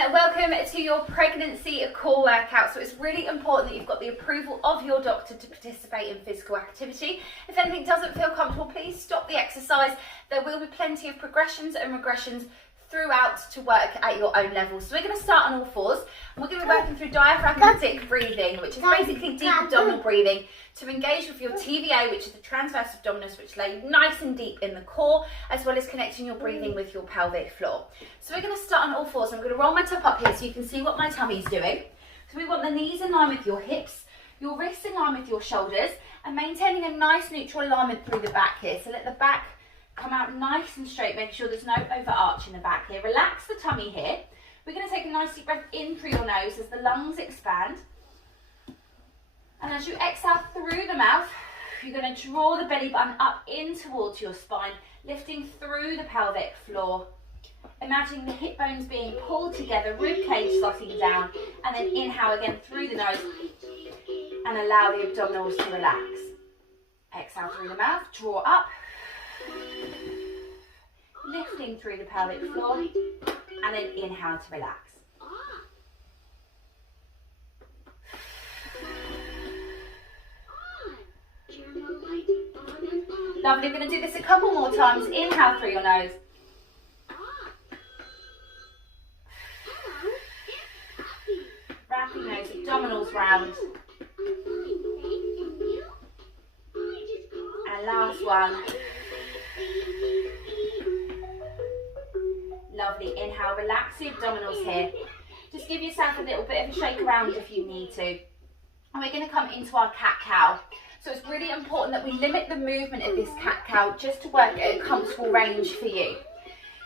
and welcome to your pregnancy core workout. So it's really important that you've got the approval of your doctor to participate in physical activity. If anything doesn't feel comfortable, please stop the exercise. There will be plenty of progressions and regressions throughout to work at your own level. So we're going to start on all fours. We're going to be working through diaphragmatic breathing, which is basically deep abdominal breathing to engage with your TVA, which is the transverse abdominis, which lay nice and deep in the core, as well as connecting your breathing with your pelvic floor. So we're going to start on all fours. I'm going to roll my top up here so you can see what my tummy's doing. So we want the knees in line with your hips, your wrists in line with your shoulders, and maintaining a nice neutral alignment through the back here. So let the back come out nice and straight, making sure there's no overarch in the back here. Relax the tummy here. We're going to take a nice deep breath in through your nose as the lungs expand. And as you exhale through the mouth, you're going to draw the belly button up in towards your spine, lifting through the pelvic floor. Imagining the hip bones being pulled together, rib cage slotting down, and then inhale again through the nose and allow the abdominals to relax. Exhale through the mouth, draw up. Lifting through the pelvic floor, and then inhale to relax. Lovely, we're going to do this a couple more times. Inhale through your nose. Wrapping those abdominals round. And last one. Lovely, inhale, relax the abdominals here. Just give yourself a little bit of a shake around if you need to. And we're going to come into our cat-cow. So it's really important that we limit the movement of this cat-cow just to work at a comfortable range for you.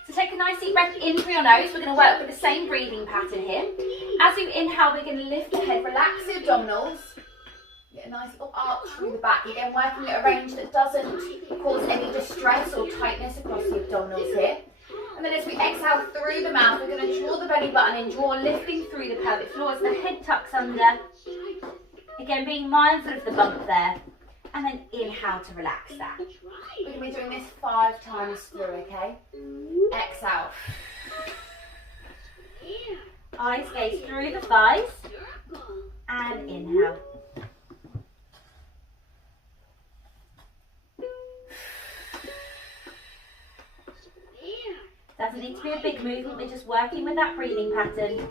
So take a nice deep breath in through your nose. We're going to work with the same breathing pattern here. As you inhale, we're going to lift the head, relax the abdominals. Get a nice little arch through the back. Again, working at a range that doesn't cause any distress or tightness across the abdominals here. And then as we exhale through the mouth, we're going to draw the belly button in, draw lifting through the pelvic floor as the head tucks under. Again, being mindful of the bump there. And then inhale to relax that. We're going to be doing this 5 times through, okay? Exhale. Eyes gaze through the thighs. And inhale. Doesn't need to be a big movement, we're just working with that breathing pattern.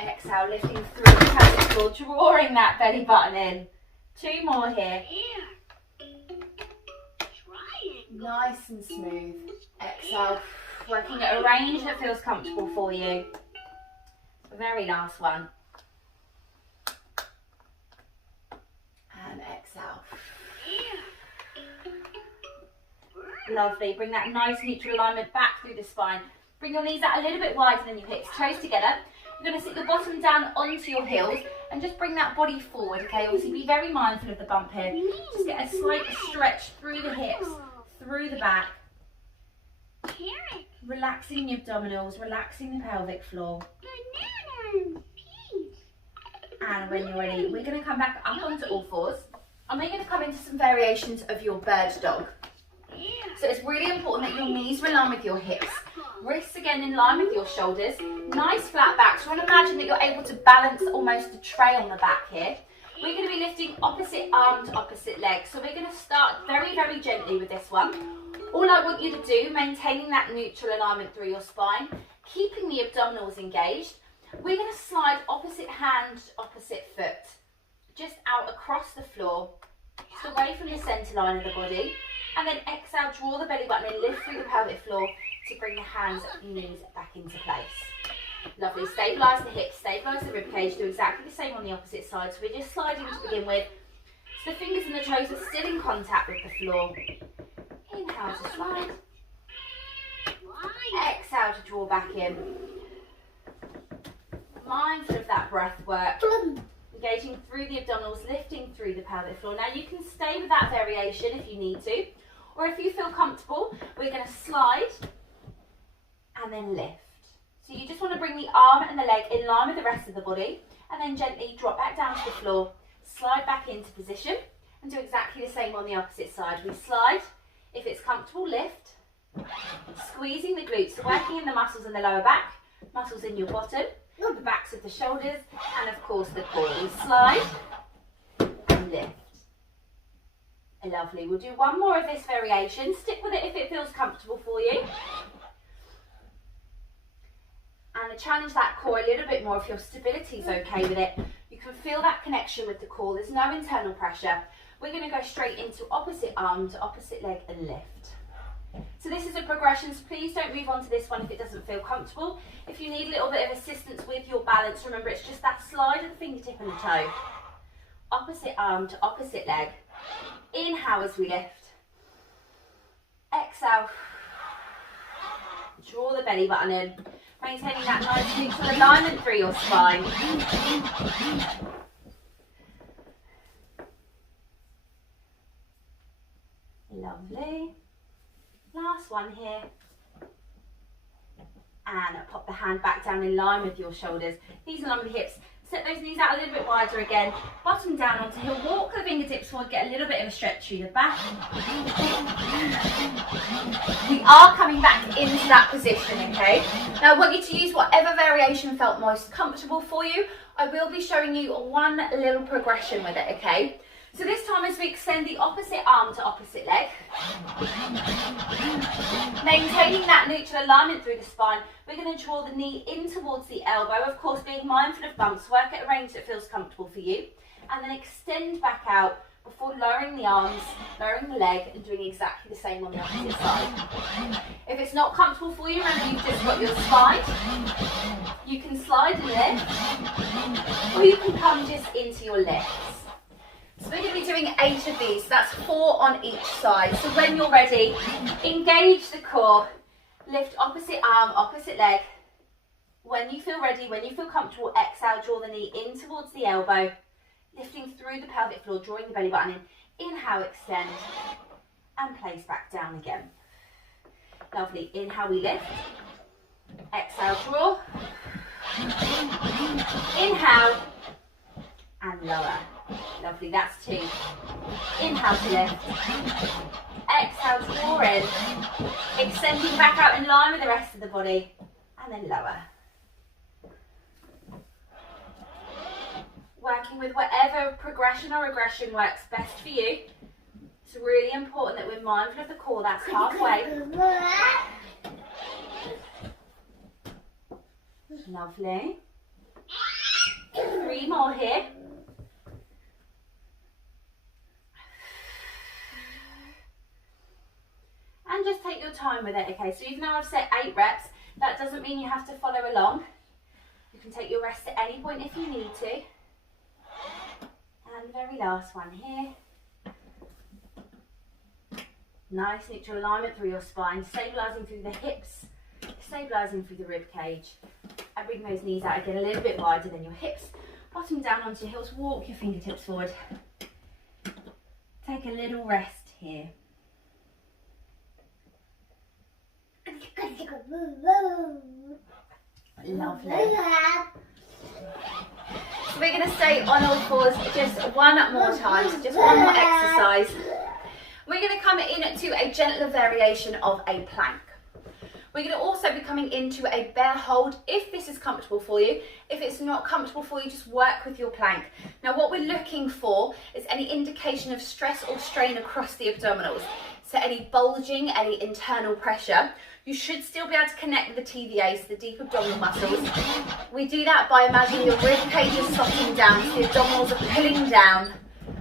Exhale, lifting through the pelvic floor, drawing that belly button in. 2 more here. Nice and smooth. Exhale, working at a range that feels comfortable for you. Very last one. And exhale. Lovely, bring that nice neutral alignment back through the spine. Bring your knees out a little bit wider than your hips, toes together. You're going to sit the bottom down onto your heels and just bring that body forward, okay? Obviously be very mindful of the bump here. Just get a slight stretch through the hips, through the back. Relaxing the abdominals, relaxing the pelvic floor. And when you're ready, we're going to come back up onto all fours. And we're going to come into some variations of your bird dog. So it's really important that your knees are in line with your hips. Wrists again in line with your shoulders. Nice flat back. So I want to imagine that you're able to balance almost a tray on the back here. We're going to be lifting opposite arm to opposite leg. So we're going to start very, very gently with this one. All I want you to do, maintaining that neutral alignment through your spine, keeping the abdominals engaged. We're going to slide opposite hand, opposite foot, just out across the floor, just away from the centre line of the body. And then exhale, draw the belly button and lift through the pelvic floor to bring the hands and knees back into place. Lovely, stabilise the hips, stabilise the rib cage, do exactly the same on the opposite side. So we're just sliding to begin with. So the fingers and the toes are still in contact with the floor. Inhale to slide. Exhale to draw back in. Mindful of that breath work. Engaging through the abdominals, lifting through the pelvic floor. Now you can stay with that variation if you need to. Or if you feel comfortable, we're going to slide and then lift. So you just want to bring the arm and the leg in line with the rest of the body and then gently drop back down to the floor, slide back into position and do exactly the same on the opposite side. We slide, if it's comfortable, lift, Squeezing the glutes, so working in the muscles in the lower back, muscles in your bottom, the backs of the shoulders, and of course the core. We slide and lift. Lovely. We'll do one more of this variation. Stick with it if it feels comfortable for you. And challenge that core a little bit more if your stability is okay with it. You can feel that connection with the core. There's no internal pressure. We're going to go straight into opposite arm to opposite leg and lift. So this is a progression, so please don't move on to this one if it doesn't feel comfortable. If you need a little bit of assistance with your balance, remember it's just that slide of the fingertip and the toe. Opposite arm to opposite leg. Inhale as we lift. Exhale. Draw the belly button in. Maintaining that nice neutral alignment through your spine. Lovely. Last one here. And pop the hand back down in line with your shoulders. Knees along the hips. Set those knees out a little bit wider again. Bottom down onto heel. Walk the fingertips forward. Get a little bit of a stretch through the back. We are coming back into that position, okay? Now I want you to use whatever variation felt most comfortable for you. I will be showing you one little progression with it, okay? So this time as we extend the opposite arm to opposite leg, maintaining that neutral alignment through the spine, we're going to draw the knee in towards the elbow, of course being mindful of bumps, work at a range that feels comfortable for you, and then extend back out before lowering the arms, lowering the leg, and doing exactly the same on the opposite side. If it's not comfortable for you, remember you've just got your slide. You can slide and lift, or you can come just into your lifts. So we're going to be doing 8 of these, so that's 4 on each side. So when you're ready, engage the core, lift opposite arm, opposite leg. When you feel ready, when you feel comfortable, exhale, draw the knee in towards the elbow, lifting through the pelvic floor, drawing the belly button in. Inhale, extend, and place back down again. Lovely. Inhale, we lift. Exhale, draw. Inhale, and lower. Lovely, that's 2. Inhale to lift. Exhale, draw in. Extending back out in line with the rest of the body. And then lower. Working with whatever progression or regression works best for you. It's really important that we're mindful of the core, that's halfway. Lovely. 3 more here. And just take your time with it, okay? So even though I've set 8 reps, that doesn't mean you have to follow along. You can take your rest at any point if you need to. And the very last one here. Nice neutral alignment through your spine, stabilising through the hips, stabilising through the rib cage. And bring those knees out again a little bit wider than your hips. Bottom down onto your heels, walk your fingertips forward. Take a little rest here. Lovely. So we're going to stay on all fours just one more time, so just one more exercise. We're going to come into a gentler variation of a plank. We're going to also be coming into a bear hold if this is comfortable for you. If it's not comfortable for you, just work with your plank. Now what we're looking for is any indication of stress or strain across the abdominals. So any bulging, any internal pressure. You should still be able to connect with the TVAs, the deep abdominal muscles. We do that by imagining your rib cage is softening down, so the abdominals are pulling down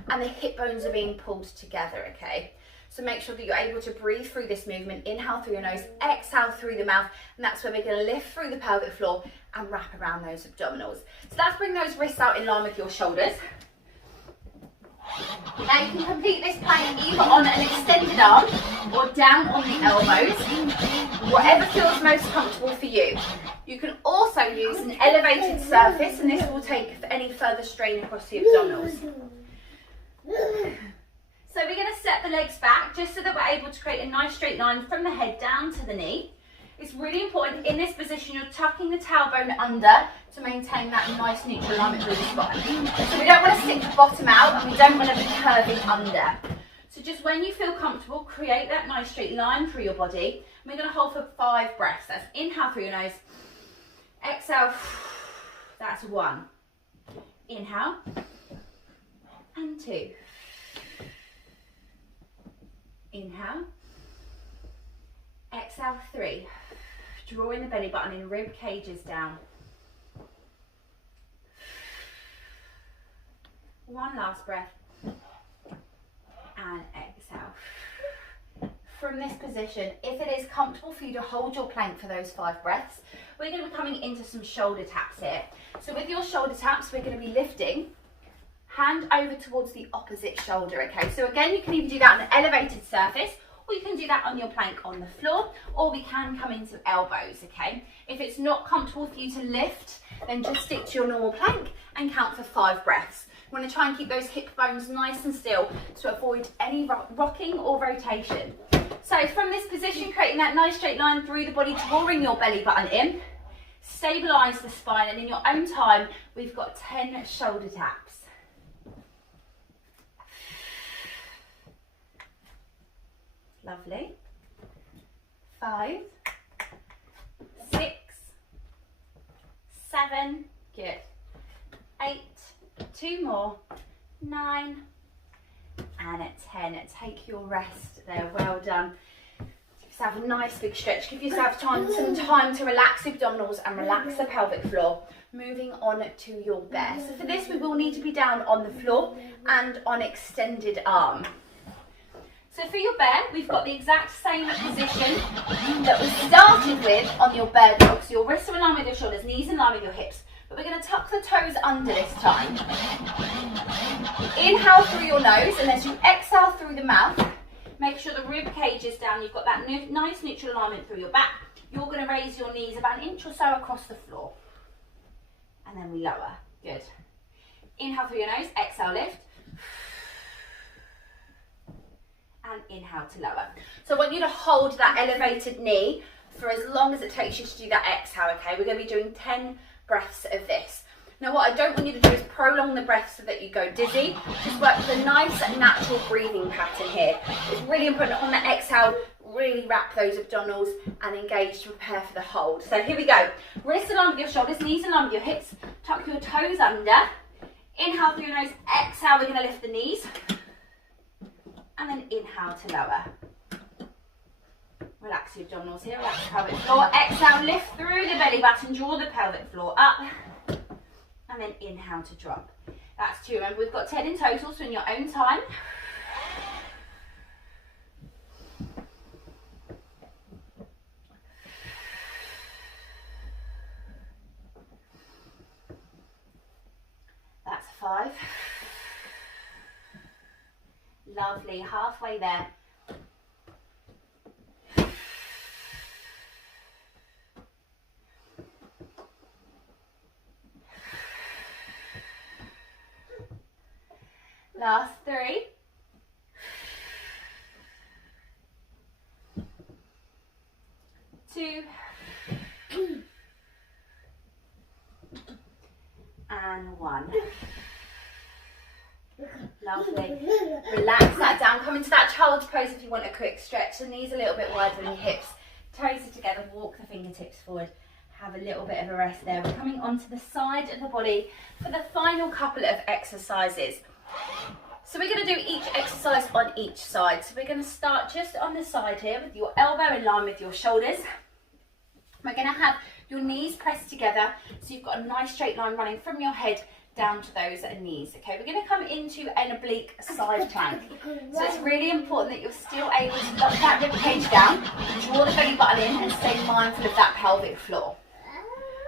and the hip bones are being pulled together, okay? So make sure that you're able to breathe through this movement. Inhale through your nose, exhale through the mouth, and that's where we're going to lift through the pelvic floor and wrap around those abdominals. So let's bring those wrists out in line with your shoulders. Now you can complete this plank either on an extended arm or down on the elbows, whatever feels most comfortable for you. You can also use an elevated surface, and this will take any further strain across the abdominals. So we're going to set the legs back just so that we're able to create a nice straight line from the head down to the knee. It's really important in this position you're tucking the tailbone under to maintain that nice neutral alignment through the spine. So we don't want to stick the bottom out and we don't want to be curving under. So just when you feel comfortable, create that nice straight line through your body. We're going to hold for 5 breaths. That's inhale through your nose, exhale, that's 1. Inhale, and 2. Inhale, exhale, 3. Drawing the belly button in, rib cages down. 1 last breath, and exhale. From this position, if it is comfortable for you to hold your plank for those 5 breaths, we're going to be coming into some shoulder taps here. So with your shoulder taps, we're going to be lifting, hand over towards the opposite shoulder, okay? So again, you can either do that on an elevated surface, or you can do that on your plank on the floor, or we can come into elbows, okay? If it's not comfortable for you to lift, then just stick to your normal plank and count for 5 breaths. We want to try and keep those hip bones nice and still to avoid any rocking or rotation. So from this position, creating that nice straight line through the body, drawing your belly button in, stabilise the spine, and in your own time, we've got 10 shoulder taps. Lovely. 5, 6, 7, good. 8, 2 more, 9, and at 10. Take your rest there, well done. Give yourself a nice big stretch. Give yourself some time to relax the abdominals and relax the pelvic floor. Moving on to your bear. So for this, we will need to be down on the floor and on extended arm. So for your bear, we've got the exact same position that we started with on your bear dog. So your wrists are in line with your shoulders, knees in line with your hips. But we're going to tuck the toes under this time. Inhale through your nose, and as you exhale through the mouth, make sure the rib cage is down. You've got that nice neutral alignment through your back. You're going to raise your knees about an inch or so across the floor. And then we lower. Good. Inhale through your nose, exhale, lift. And inhale to lower. So I want you to hold that elevated knee for as long as it takes you to do that exhale, okay? We're going to be doing 10 breaths of this. Now what I don't want you to do is prolong the breath so that you go dizzy. Just work with a nice natural breathing pattern here. It's really important on the exhale, really wrap those abdominals and engage to prepare for the hold. So here we go. Wrists in line with your shoulders, knees in line with your hips. Tuck your toes under. Inhale through your nose, exhale, we're going to lift the knees. And then inhale to lower. Relax the abdominals here, relax the pelvic floor. Exhale, lift through the belly button, draw the pelvic floor up. And then inhale to drop. That's 2. Remember, we've got 10 in total, so in your own time. That's 5. Lovely, halfway there. Last 3. Two. And 1. Lovely. Relax that down. Come into that child's pose if you want a quick stretch. The knees a little bit wider than your hips. Toes are together. Walk the fingertips forward. Have a little bit of a rest there. We're coming onto the side of the body for the final couple of exercises. So we're going to do each exercise on each side. So we're going to start just on the side here with your elbow in line with your shoulders. We're going to have your knees pressed together so you've got a nice straight line running from your head down to those knees. Okay, we're going to come into an oblique side plank. So it's really important that you're still able to lock that rib cage down, draw the belly button in and stay mindful of that pelvic floor.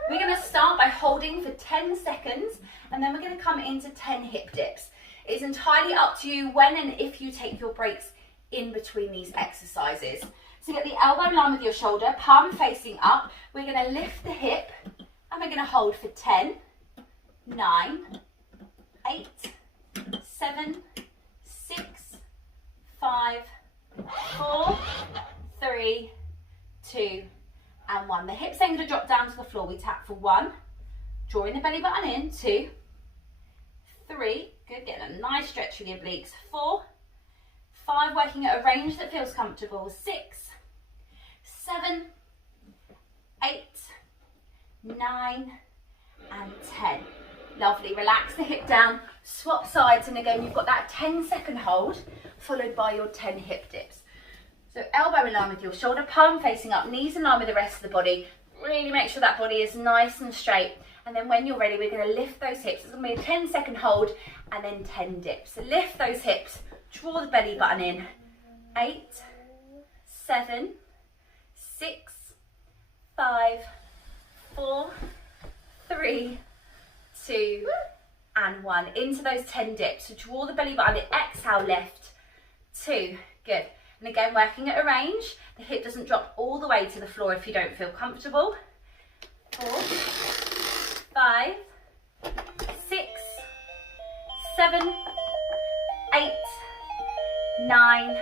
We're going to start by holding for 10 seconds and then we're going to come into 10 hip dips. It's entirely up to you when and if you take your breaks in between these exercises. So get the elbow in line with your shoulder, palm facing up. We're going to lift the hip and we're going to hold for 10, 9, 8, 7, 6, 5, 4, 3, 2, and 1. The hips ain't going to drop down to the floor. We tap for 1, drawing the belly button in, 2, 3, good, getting a nice stretch for the obliques, 4, 5, working at a range that feels comfortable. 6, 7, 8, 9, and 10. Lovely, relax the hip down, swap sides, and again, you've got that 10-second hold, followed by your 10 hip dips. So elbow in line with your shoulder, palm facing up, knees in line with the rest of the body. Really make sure that body is nice and straight. And then when you're ready, we're going to lift those hips. It's going to be a 10-second hold and then 10 dips. So lift those hips, draw the belly button in. 8, 7, 6, 5, 4, 3, 2, and 1. Into those 10 dips. So draw the belly button in, exhale, lift. 2, good. And again, working at a range. The hip doesn't drop all the way to the floor if you don't feel comfortable. 4, 5, 6, 7, 8, 9,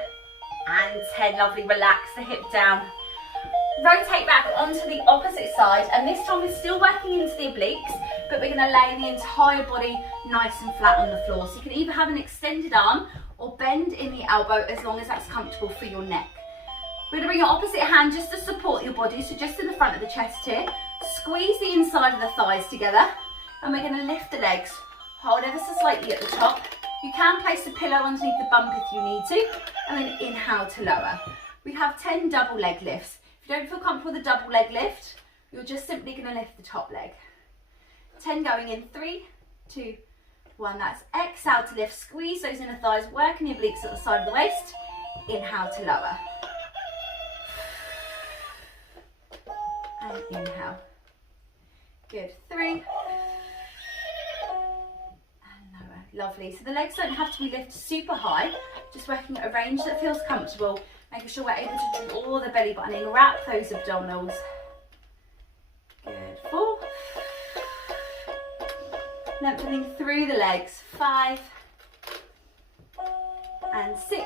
and 10. Lovely, relax the hip down. Rotate back onto the opposite side, and this time we're still working into the obliques, but we're going to lay the entire body nice and flat on the floor. So you can either have an extended arm or bend in the elbow as long as that's comfortable for your neck. We're going to bring your opposite hand just to support your body, so just in the front of the chest here. Squeeze the inside of the thighs together, and we're going to lift the legs. Hold ever so slightly at the top. You can place a pillow underneath the bump if you need to, and then inhale to lower. We have 10 double leg lifts. If you don't feel comfortable with a double leg lift, you're just simply going to lift the top leg. 10 going in, 3, 2, 1. That's exhale to lift. Squeeze those inner thighs, working your obliques at the side of the waist. Inhale to lower. And inhale. Good. 3. And lower. Lovely. So the legs don't have to be lifted super high, just working at a range that feels comfortable, making sure we're able to draw the belly button in, wrap those abdominals. Good. 4. Lengthening through the legs. 5. And 6.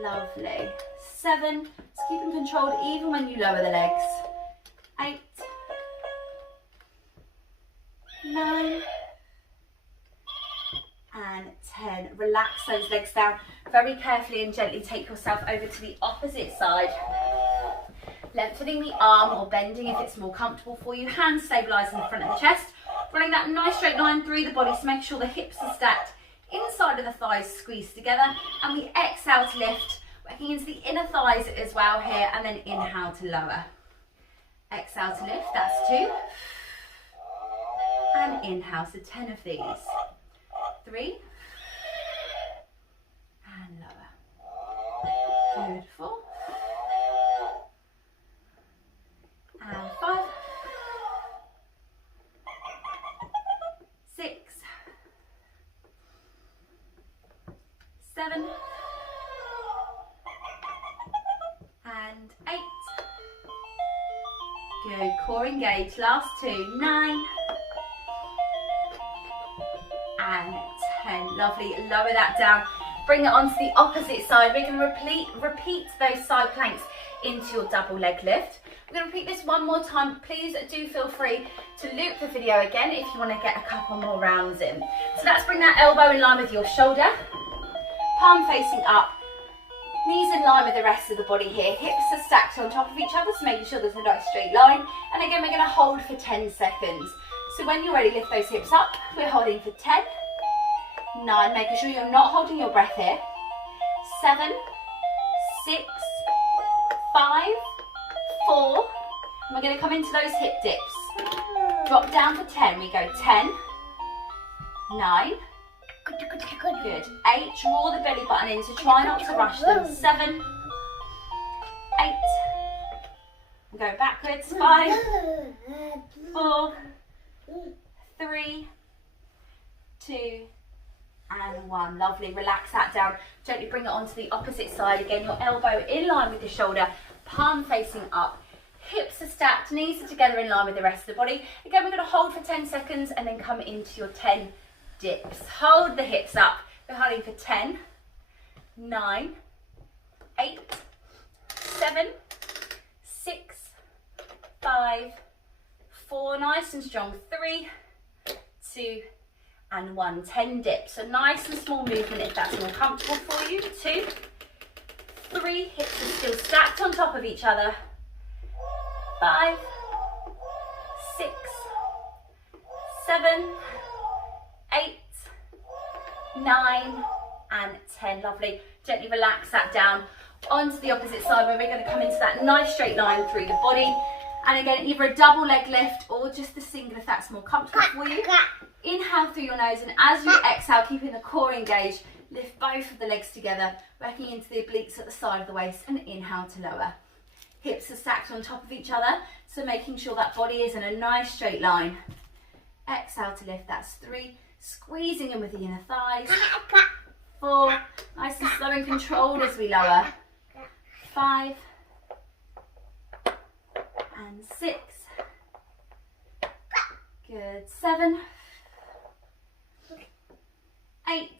Lovely. 7. Just keep them controlled even when you lower the legs. 8. 9. And 10. Relax those legs down. Very carefully and gently take yourself over to the opposite side. Lengthening the arm or bending if it's more comfortable for you. Hands stabilised in the front of the chest. Running that nice straight line through the body, so make sure the hips are stacked. Inside of the thighs squeeze together. And we exhale to lift. Working into the inner thighs as well here. And then inhale to lower. Exhale to lift. That's 2. And inhale. So 10 of these. 3. And lower. Good. 4. And 5. 6. 7. And 8. Good. Core engaged. Last 2. 9. And 10. Lovely. Lower that down. Bring it onto the opposite side. We're going to repeat those side planks into your double leg lift. We're going to repeat this one more time. Please do feel free to loop the video again if you want to get a couple more rounds in. So let's bring that elbow in line with your shoulder. Palm facing up. Knees in line with the rest of the body here. Hips are stacked on top of each other, so making sure there's a nice straight line. And again, we're going to hold for 10 seconds. So when you're ready, lift those hips up. We're holding for 10. 9, making sure you're not holding your breath here. 7, 6, 5, 4. And we're going to come into those hip dips. Drop down for 10. We go 10, 9, good. 8, draw the belly button in, so try not to rush them. 7, 8, go backwards. 5, 4, 3, 2, and 1. Lovely. Relax that down. Gently bring it onto the opposite side. Again, your elbow in line with the shoulder, palm facing up. Hips are stacked, knees are together in line with the rest of the body. Again, we're going to hold for 10 seconds and then come into your 10 dips. Hold the hips up. We're holding for 10, 9, 8, 7, 6, 5, 4, nice and strong. 3, 2, and 1. 10 dips. So nice and small movement if that's more comfortable for you. 2, 3, hips are still stacked on top of each other. 5, 6, 7, 8, 9, and 10. Lovely. Gently relax that down onto the opposite side where we're going to come into that nice straight line through the body. And again, either a double leg lift or just a single if that's more comfortable for you. Inhale through your nose, and as you exhale, keeping the core engaged, lift both of the legs together, working into the obliques at the side of the waist, and inhale to lower. Hips are stacked on top of each other, so making sure that body is in a nice straight line. Exhale to lift, that's 3. Squeezing in with the inner thighs. 4, nice and slow and controlled as we lower. 5, and 6. Good. 7, 8,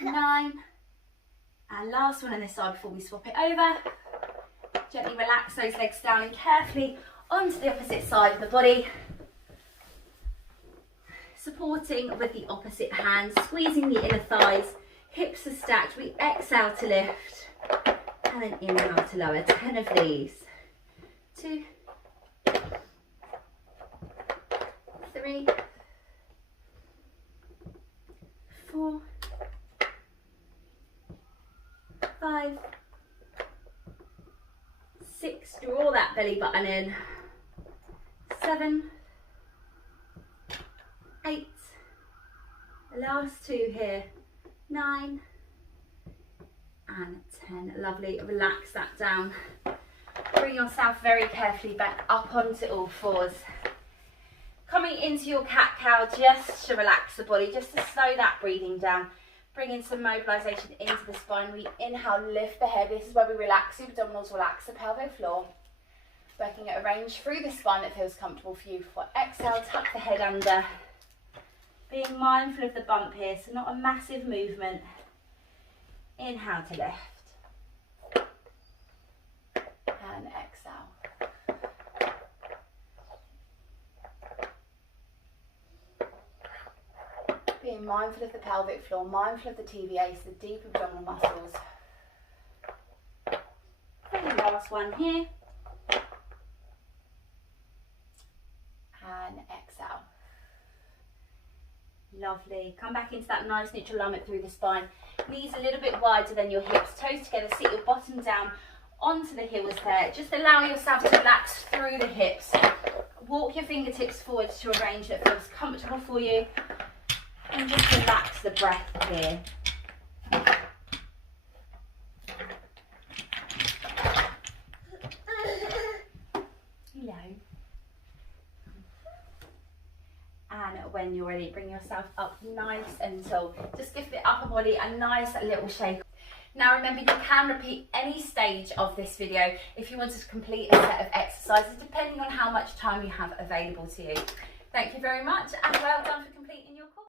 9, and last one on this side before we swap it over. Gently relax those legs down and carefully onto the opposite side of the body. Supporting with the opposite hand, squeezing the inner thighs, hips are stacked. We exhale to lift and then inhale to lower. 10 of these. 2, 3, 4, 5, 6, draw that belly button in. 7, 8, the last 2 here, 9, and 10. Lovely. Relax that down. Bring yourself very carefully back up onto all fours. Coming into your cat-cow just to relax the body, just to slow that breathing down. Bringing some mobilisation into the spine. We inhale, lift the head. This is where we relax the abdominals, relax the pelvic floor. Working at a range through the spine that feels comfortable for you. For exhale, tuck the head under. Being mindful of the bump here, so not a massive movement. Inhale to lift. And exhale. Being mindful of the pelvic floor, mindful of the TVAs, the deep abdominal muscles. And the last one here. And exhale. Lovely. Come back into that nice neutral alignment through the spine. Knees a little bit wider than your hips. Toes together. Sit your bottom down onto the heels there. Just allow yourself to relax through the hips. Walk your fingertips forward to a range that feels comfortable for you. And just relax the breath here. Hello. And when you're ready, bring yourself up nice and tall. Just give the upper body a nice little shake. Now remember, you can repeat any stage of this video if you wanted to complete a set of exercises, depending on how much time you have available to you. Thank you very much, and well done for completing your course.